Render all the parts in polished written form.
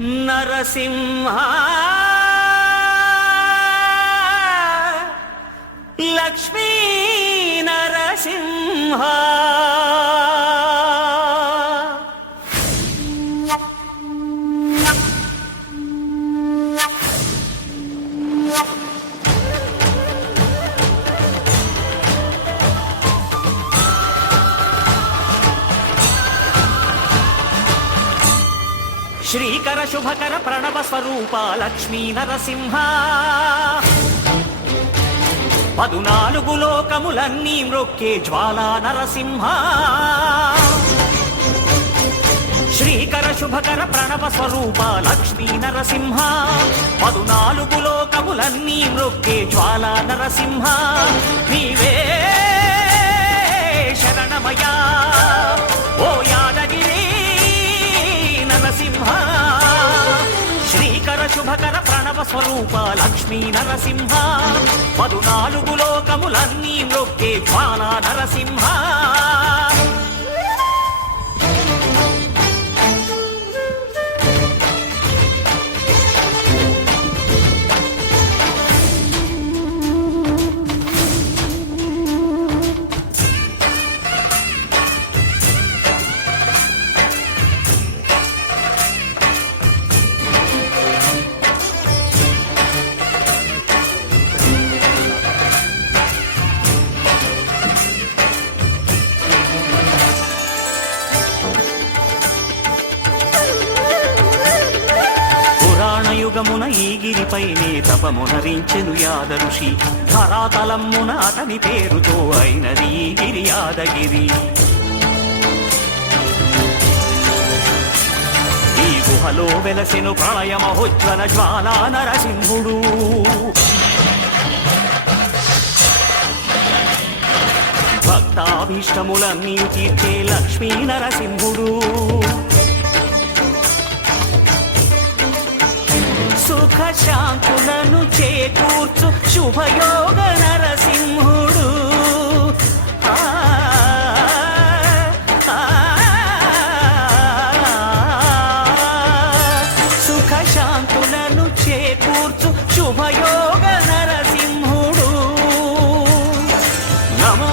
నరసింహ లక్ష్మీ నరసింహ శ్రీకర శుభకర ప్రణవ స్వరూప లక్ష్మీ నరసింహ 14 లోకములన్నీ మ్రొక్కే జ్వాలా నరసింహ శ్రీకర శుభకర ప్రణవ స్వరూప లక్ష్మీ నరసింహ 14 లోకములన్నీ మ్రొక్కే జ్వాలా నరసింహ నీవే శరణమయ్యా ఓ యాదగిరి నరసింహ శ్రీకర శుభకర ప్రణవ స్వరూప లక్ష్మీ నరసింహ 14 లోకములన్నీ మ్రొక్కే జ్వాలా నరసింహ యుగమున ఈ గిరిపైనే తపమునరించెను యాద ఋషి ధరాతలమ్మున అతని పేరుతో అయినది ఈ గిరి యాదగిరి ఈ గుహలో వెలసెను ప్రళయ మహోజ్వల జ్వాలా నరసింహుడు భక్తాభీష్టములన్నీ తీర్చే లక్ష్మీ నరసింహుడు సుఖ శాంతులను చేకూర్చు శుభయోగ నరసింహుడు సుఖ శాంతులను చేకూర్చు శుభయోగ నరసింహుడు నమో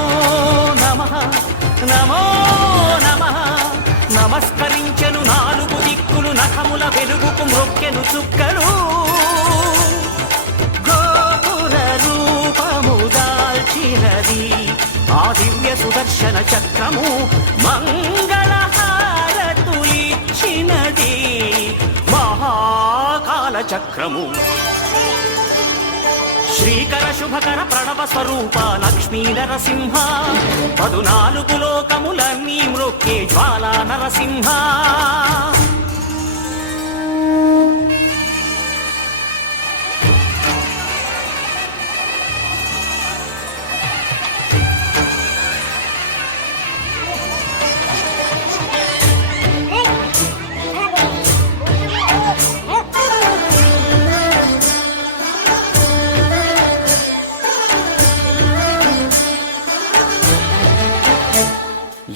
నమః నమో నమః నమస్కరించెను 4 దిక్కులు నఖముల వెలుగుకు మ్రొక్కెను చుక్కలు గోపుర రూపము దాల్చినది ఆ దివ్య సుదర్శన చక్రము మంగళహారతులిచ్చినది మహాకాల చక్రము శ్రీకర శుభకర ప్రణవ స్వరూప లక్ష్మీ నరసింహ 14 లోకములన్నీ మ్రొక్కే జ్వాలా నరసింహ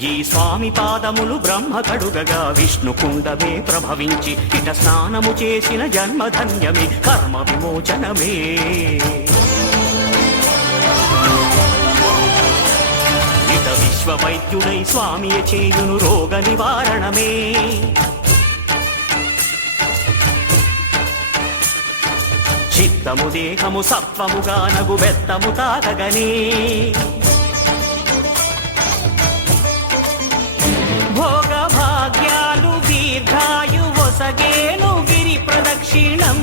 ఈ స్వామి పాదములు బ్రహ్మ కడుగగా విష్ణు కుండమే ప్రభవించి ఇట స్నానము చేసిన జన్మధన్యమే కర్మ విమోచనమే ఇట విశ్వవైద్యుడై స్వామియ చేయును రోగ నివారణమే చిత్తము దేహము సత్వముగా నగు బెత్తము తాగగనే భోగ భాగ్యాలు దీర్ఘాయు వసగేను గిరి ప్రదక్షిణం